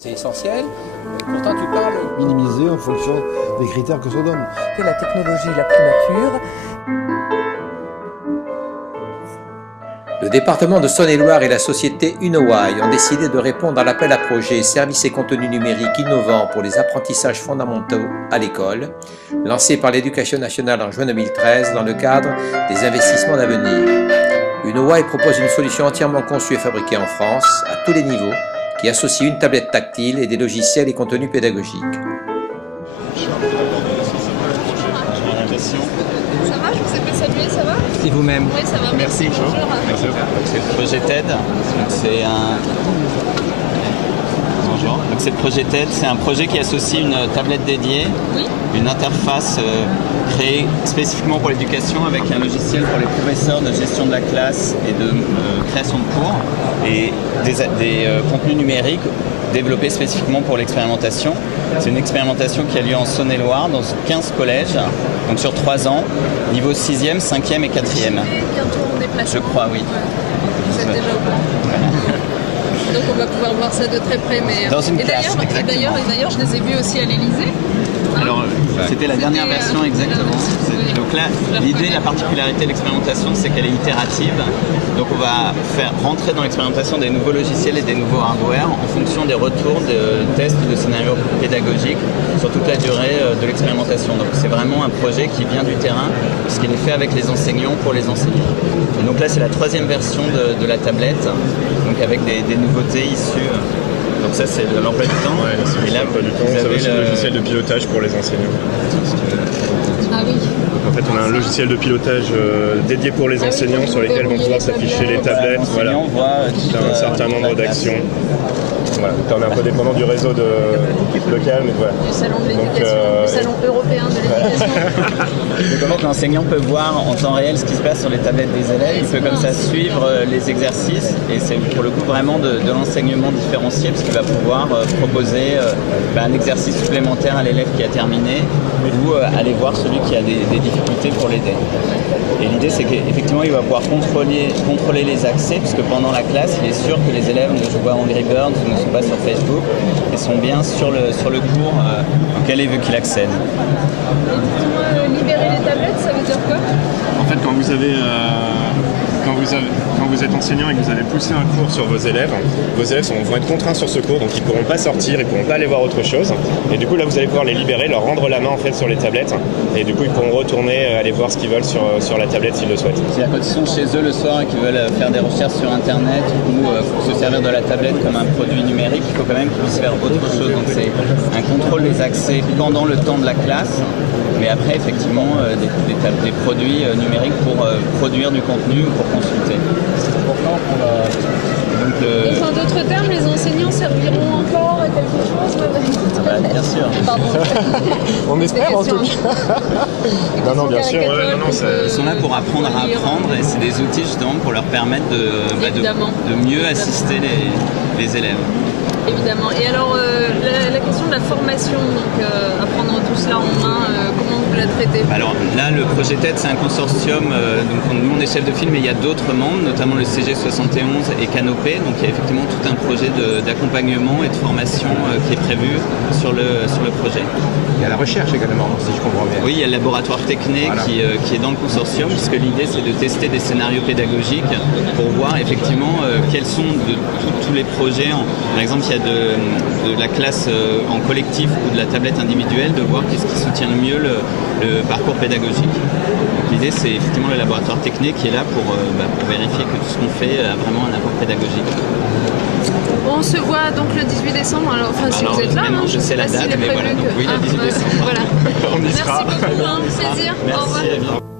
C'est essentiel, pourtant tu parles... Minimiser en fonction des critères que ça donne. C'est la technologie la plus mature. Le département de Saône-et-Loire et la société Unowai ont décidé de répondre à l'appel à projet Services et contenus numériques innovants pour les apprentissages fondamentaux à l'école, lancé par l'Éducation nationale en juin 2013 dans le cadre des investissements d'avenir. Unowai propose une solution entièrement conçue et fabriquée en France, à tous les niveaux, qui associe une tablette tactile et des logiciels et contenus pédagogiques. Ça va, je vous ai fait saluer, ça va? Et vous-même? Oui, ça va, merci. Bonjour. C'est le projet TED. C'est Bonjour. Donc c'est le projet TED. C'est un projet qui associe une tablette dédiée, une interface créée spécifiquement pour l'éducation avec un logiciel pour les professeurs de gestion de la classe et de création de cours et des contenus numériques développés spécifiquement pour l'expérimentation. C'est une expérimentation qui a lieu en Saône-et-Loire dans 15 collèges, donc sur 3 ans, niveau 6e, 5e et 4e. Bientôt en déplacement. Je crois, oui. Vous êtes déjà au courant. Donc on va pouvoir voir ça de très près. Mais... Dans une classe, exactement. Et d'ailleurs, je les ai vus aussi à l'Élysée. Alors, c'était la dernière version, exactement. Donc là, l'idée, la particularité de l'expérimentation, c'est qu'elle est itérative. Donc on va faire rentrer dans l'expérimentation des nouveaux logiciels et des nouveaux hardware en fonction des retours de tests de scénarios pédagogiques sur toute la durée de l'expérimentation. Donc c'est vraiment un projet qui vient du terrain, puisqu'il est fait avec les enseignants pour les enseignants. Et donc là, c'est la 3e version de la tablette, donc avec des nouveautés issues. Donc ça, c'est l'emploi du temps. Ouais, et là, l'emploi du temps, c'est aussi le logiciel de pilotage pour les enseignants. Ah oui. Donc en fait, on a un logiciel de pilotage dédié pour les enseignants sur lesquels vont pouvoir s'afficher les tablettes. Voilà, un certain nombre d'actions. Voilà. On est un peu dépendant du réseau local, mais voilà. Du salon de l'éducation, du salon européen de l'éducation. Donc en fait, l'enseignant peut voir en temps réel ce qui se passe sur les tablettes des élèves, il peut comme ça suivre les exercices et c'est pour le coup vraiment de l'enseignement différencié parce qu'il va pouvoir proposer un exercice supplémentaire à l'élève qui a terminé ou aller voir celui qui a des difficultés pour l'aider. Et l'idée c'est qu'effectivement il va pouvoir contrôler les accès puisque pendant la classe il est sûr que les élèves ne jouent pas en Angry Birds ou ne sont pas sur Facebook et sont bien sur le cours auquel il veut qu'il accède. Libérer les tablettes, ça veut dire quoi? En fait, quand vous êtes enseignant et que vous avez poussé un cours sur vos élèves vont être contraints sur ce cours, donc ils ne pourront pas sortir, ils ne pourront pas aller voir autre chose. Et du coup, là, vous allez pouvoir les libérer, leur rendre la main en fait sur les tablettes. Et du coup, ils pourront retourner, aller voir ce qu'ils veulent sur la tablette s'ils le souhaitent. Si quand ils sont chez eux le soir et qu'ils veulent faire des recherches sur Internet ou se servir de la tablette comme un produit numérique, il faut quand même qu'ils puissent faire autre chose. Donc c'est un contrôle des accès pendant le temps de la classe. Mais après, effectivement, des produits numériques pour produire du contenu ou pour consulter. Donc, en d'autres termes, les enseignants serviront encore à quelque chose? Bien sûr. Pardon. On espère en tout cas. Non, bien sûr. Ils sont là pour apprendre à apprendre et c'est des outils justement pour leur permettre de mieux assister les élèves. Évidemment. Et alors, la question de la formation, donc apprendre tout cela en main, comment vous la traitez? Alors là, le projet TED, c'est un consortium, donc nous on est chef de file, mais il y a d'autres membres, notamment le CG 71 et Canopé, donc il y a effectivement tout un projet d'accompagnement et de formation qui est prévu sur le projet. Il y a la recherche également, si je comprends bien. Oui, il y a le laboratoire Techné qui est dans le consortium, puisque l'idée c'est de tester des scénarios pédagogiques pour voir effectivement quels sont tous les projets. Par exemple, il y a de la classe en collectif ou de la tablette individuelle, de voir qu'est-ce qui soutient le mieux le parcours pédagogique. Donc l'idée c'est effectivement le laboratoire Techné qui est là pour vérifier que tout ce qu'on fait a vraiment un apport pédagogique. On se voit donc le 18 décembre, alors si vous êtes là, non, je sais la date, mais voilà, donc oui, le 18 décembre. Voilà. On y sera. Merci beaucoup, plaisir. Merci, Au revoir. à bientôt.